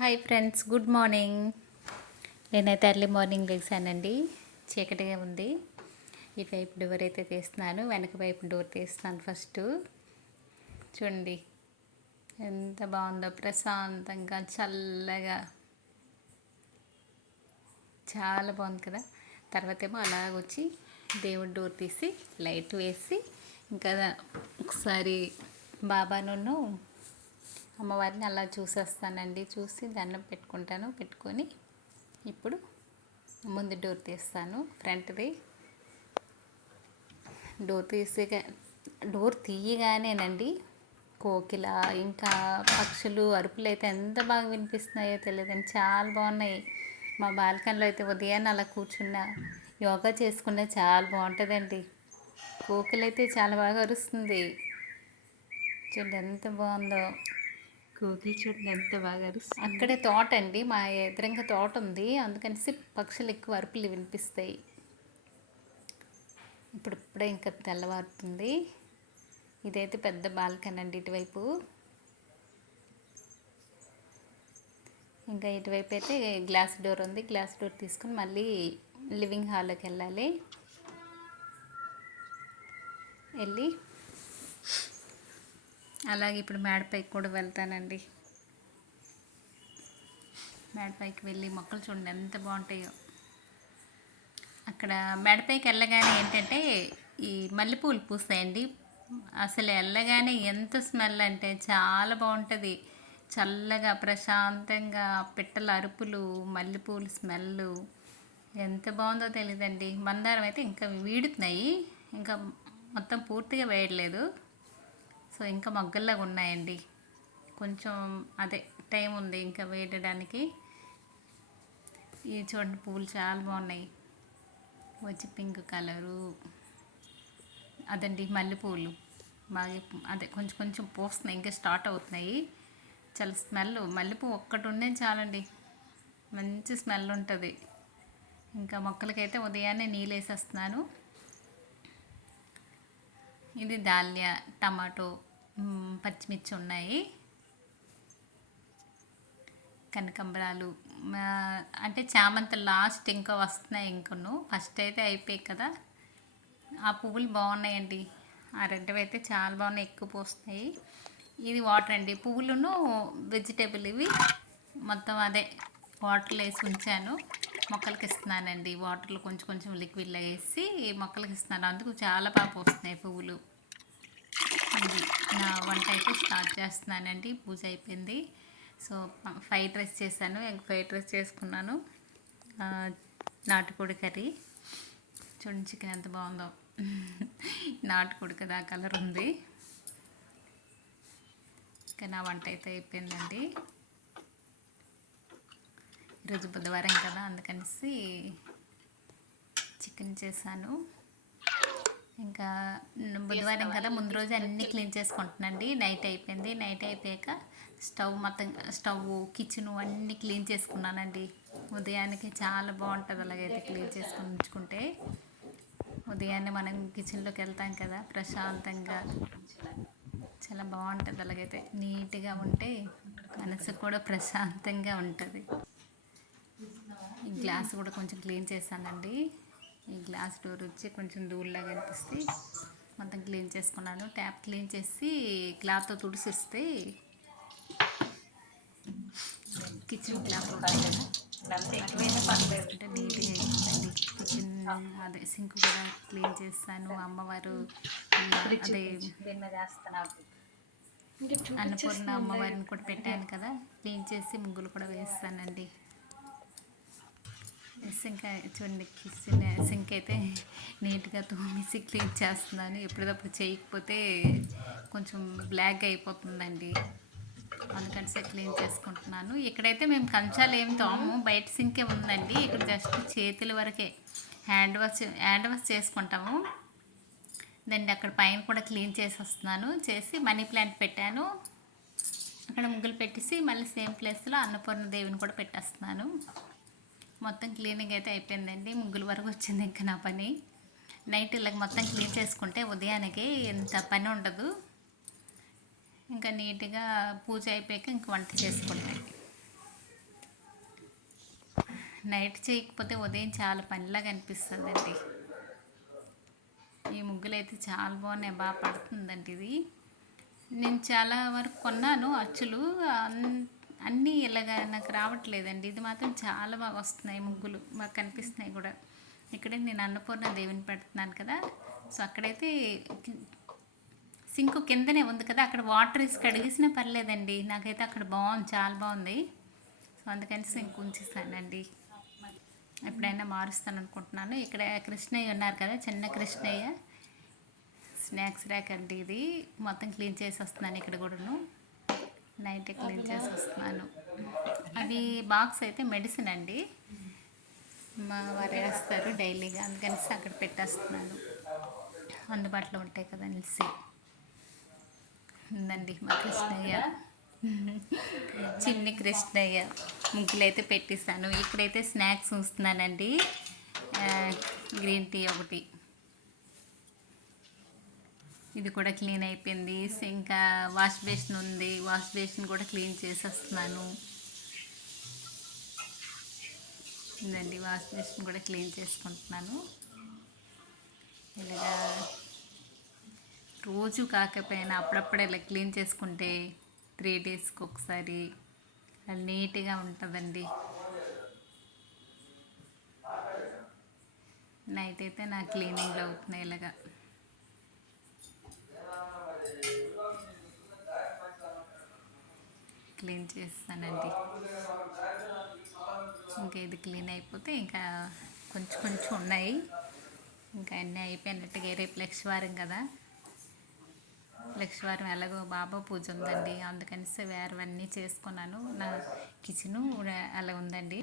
Hi friends good morning. నేనైతే early morning లేచానండి చీకటిగా ఉంది. ఈ వైపు డోర్ అయితే తీస్తున్నాను. వెనక వైపు డోర్ తీస్తున్నాను ఫస్ట్. చూడండి ఎంత బాగుందో. ప్రశాంతంగా చల్లగా. చాలా బాగుంది కదా. తర్వాత ఏమో అలాగొచ్చి దేవుడి డోర్ తీసి లైట్ వేసి ఇంకా ఒకసారి బాబాను అమ్మవారిని అలా చూసేస్తానండి. చూసి దండం పెట్టుకుంటాను. పెట్టుకొని ఇప్పుడు ముందు డోర్ తీస్తాను. ఫ్రంట్ది డోర్ తీసి డోర్ తీయగానేనండి కోకిల ఇంకా పక్షులు అరుపులు అయితే ఎంత బాగా వినిపిస్తున్నాయో తెలియదండి. చాలా బాగున్నాయి. మా బాల్కనీలో అయితే ఉదయాన్నే అలా కూర్చున్నా యోగా చేసుకున్నా చాలా బాగుంటుందండి. కోకిల అయితే చాలా బాగా అరుస్తుంది. చూడండి ఎంత బాగుందో. కోకిల చూడండి ఎంత బాగా అరుస్తుంది? అక్కడే తోట అండి. మా ఎదురంగా తోట ఉంది. అందుకనేసి పక్షులు ఎక్కువ అరుపులు వినిపిస్తాయి. ఇప్పుడు ఇప్పుడే ఇంకా తెల్లవారుతుంది. ఇదైతే పెద్ద బాల్కనీ అండి ఇటువైపు. ఇంకా ఇటువైపు అయితే గ్లాస్ డోర్ ఉంది. గ్లాస్ డోర్ తీసుకుని మళ్ళీ లివింగ్ హాల్లోకి వెళ్ళాలి. వెళ్ళి అలాగే ఇప్పుడు మేడపైకి కూడా వెళ్తానండి. మేడపైకి వెళ్ళి మొక్కలు చూడండి ఎంత బాగుంటాయో. అక్కడ మేడపైకి వెళ్ళగానే ఏంటంటే ఈ మల్లెపూలు పూస్తాయండి. అసలు వెళ్ళగానే ఎంత స్మెల్ అంటే చాలా బాగుంటుంది. చల్లగా ప్రశాంతంగా పిట్టల అరుపులు మల్లెపూలు స్మెల్ ఎంత బాగుందో తెలియదండి మందారం అయితే ఇంకా వీడుతున్నాయి. ఇంకా మొత్తం పూర్తిగా వేయట్లేదు. సో ఇంకా మొగ్గల్లాగా ఉన్నాయండి. కొంచెం అదే టైం ఉంది ఇంకా వేయడానికి. ఈ చూడండి పువ్వులు చాలా బాగున్నాయి. వచ్చి పింక్ కలరు. అదండి మల్లెపూలు. బాగా అదే కొంచెం కొంచెం పూస్తున్నాయి. ఇంకా స్టార్ట్ అవుతున్నాయి. చాలా స్మెల్. మల్లెపువ్వు ఒక్కటి ఉండే చాలండి. మంచి స్మెల్ ఉంటుంది. ఇంకా మొక్కలకైతే ఉదయాన్నే నీళ్ళు వేసేస్తున్నాను. ఇది దాల్య టమాటో పచ్చిమిర్చి ఉన్నాయి. కనకంబరాలు. అంటే చామంతి లాస్ట్ ఇంకా వస్తున్నాయి ఇంకొను ఫస్ట్ అయితే అయిపోయాయి కదా. ఆ పువ్వులు బాగున్నాయండి. ఆ రెడ్డవి అయితే చాలా బాగున్నాయి ఎక్కువ పోస్తాయి ఇది వాటర్ అండి. పువ్వులను వెజిటేబుల్ ఇవి. మొత్తం అదే వాటర్లో వేసి ఉంచాను. మొక్కలకి ఇస్తున్నానండి. వాటర్లో కొంచెం కొంచెం లిక్విడ్లో వేసి మొక్కలకి ఇస్తున్నాను. అందుకు చాలా బాగా పోస్తున్నాయి పువ్వులు. నా వంట అయితే స్టార్ట్ చేస్తున్నానండి. పూజ అయిపోయింది. సో ఫ్రైడ్ రైస్ చేశాను. ఎగ్ ఫ్రైడ్ రైస్ చేసుకున్నాను. నాటుకోడి కర్రీ. చూడండి చికెన్ ఎంత బాగుందో. నాటుకోడి కదా కలర్ ఉంది. ఇంకా నా వంట అయితే అయిపోయిందండి. ఈరోజు బుధవారం కదా అందుకనేసి చికెన్ చేశాను. ఇంకా బుధవారం కదా ముందు రోజు అన్నీ క్లీన్ చేసుకుంటున్నాండి నైట్ అయిపోయింది. నైట్ అయిపోయాక స్టవ్ మొత్తం స్టవ్ కిచెన్ అన్నీ క్లీన్ చేసుకున్నానండి. ఉదయానికి చాలా బాగుంటుంది అలాగైతే క్లీన్ చేసుకుని ఉంచుకుంటే ఉదయాన్నే మనం కిచెన్లోకి వెళ్తాం కదా ప్రశాంతంగా. చాలా బాగుంటుంది అలాగైతే. నీట్గా ఉంటే మనసు కూడా ప్రశాంతంగా ఉంటుంది. ఈ గ్లాస్ కూడా కొంచెం క్లీన్ చేశానండి. ఈ గ్లాస్ డోర్ వచ్చి కొంచెం ధూళిలాగా అనిపిస్తే మొత్తం క్లీన్ చేసుకున్నాను. ట్యాప్ క్లీన్ చేసి క్లాత్తో తుడిసిస్తే కిచెన్ క్లాత్ అంటే నీట్గా అయిపోతుంది. కిచెన్ అదే సింక్ కూడా క్లీన్ చేస్తాను. అమ్మవారు అదే అన్నపూర్ణ అమ్మవారిని కూడా పెట్టాను కదా. క్లీన్ చేసి ముగ్గులు కూడా వేస్తానండి. సింక్ చూడండి కిచెన్ సింక్ అయితే నీట్గా తోమేసి క్లీన్ చేస్తున్నాను. ఎప్పటికప్పుడు చేయకపోతే కొంచెం బ్లాక్ అయిపోతుందండి. అందుకని క్లీన్ చేసుకుంటున్నాను. ఇక్కడైతే మేము కంచాలు ఏం తోము బయట సింకే ఉందండి. ఇక్కడ జస్ట్ చేతుల వరకే హ్యాండ్ వాష్ హ్యాండ్ వాష్ చేసుకుంటాము. దాన్ని అక్కడ పైన కూడా క్లీన్ చేసి వస్తున్నాను చేసి మనీ ప్లాంట్ పెట్టాను. అక్కడ ముగ్గులు పెట్టేసి మళ్ళీ సేమ్ ప్లేస్లో అన్నపూర్ణ దేవిని కూడా పెట్టేస్తున్నాను. మొత్తం క్లీనింగ్ అయితే అయిపోయిందండి. ముగ్గుల వరకు వచ్చింది ఇంకా నా పని. నైట్ ఇలా మొత్తం క్లీన్ చేసుకుంటే ఉదయానికి ఎంత పని ఉండదు. ఇంకా నీట్గా పూజ అయిపోయాక ఇంక వంట చేసుకుంటాయి నైట్ చేయకపోతే ఉదయం చాలా పనిలాగా అనిపిస్తుందండి. ఈ ముగ్గులు అయితే చాలా బాగున్నాయి. బాగా పడుతుందండి ఇది. నేను చాలా వరకు కొన్నాను అచ్చులు. అంత అన్నీ ఇలాగా నాకు రావట్లేదండి. ఇది మాత్రం చాలా బాగా వస్తున్నాయి ముగ్గులు. బాగా కనిపిస్తున్నాయి కూడా. ఇక్కడే నేను అన్నపూర్ణ దేవిని పెడుతున్నాను కదా. సో అక్కడైతే సింక్ కిందనే ఉంది కదా. అక్కడ వాటర్ వేసి కడిగేసినా పర్లేదండి. నాకైతే అక్కడ బాగుంది. చాలా బాగుంది. సో అందుకని సింక్ ఉంచేసానండి. ఎప్పుడైనా మారుస్తాను అనుకుంటున్నాను ఇక్కడ కృష్ణయ్య ఉన్నారు కదా చిన్న కృష్ణయ్య. స్నాక్స్ ర్యాక్ అండి ఇది. మొత్తం క్లీన్ చేసి వస్తున్నాను ఇక్కడ కూడాను. నైట్ క్లీన్ చేసి వస్తున్నాను అది బాక్స్ అయితే మెడిసిన్ అండి. మా వారు వేస్తారు డైలీగా అందుకని అక్కడ పెట్టేస్తున్నాను. అందుబాటులో ఉంటాయి కదా నిలిసి. ఉందండి మా కృష్ణయ్య. చిన్ని కృష్ణయ్య. ముగ్గులు అయితే పెట్టేస్తాను ఇక్కడైతే స్నాక్స్ ఉంచుతున్నానండి. గ్రీన్ టీ ఒకటి. ఇది కూడా క్లీన్ అయిపోయింది. ఇంకా వాష్ బేసిన్ ఉంది. వాష్ బేసిన్ కూడా క్లీన్ చేసేస్తున్నాను. ఉందండి వాష్ బేసిన్ కూడా క్లీన్ చేసుకుంటున్నాను. ఇలాగా రోజు కాకపోయినా అప్పుడప్పుడు ఇలా క్లీన్ చేసుకుంటే త్రీ డేస్కి ఒకసారి నీట్గా ఉంటుందండి. నైట్ అయితే నా క్లీనింగ్లో అవుతున్నాయి ఇలాగా. క్లీన్ చేస్తానండి. ఇంకా ఇది క్లీన్ అయిపోతే ఇంకా కొంచెం కొంచెం ఉన్నాయి. ఇంకా అన్నీ అయిపోయినట్టుగా రేపు లక్షవారం కదా. లక్షవారం ఎలాగో బాబా పూజ ఉందండి. అందుకని వేరేవన్నీ చేసుకున్నాను. నా కిచెను అలా ఉందండి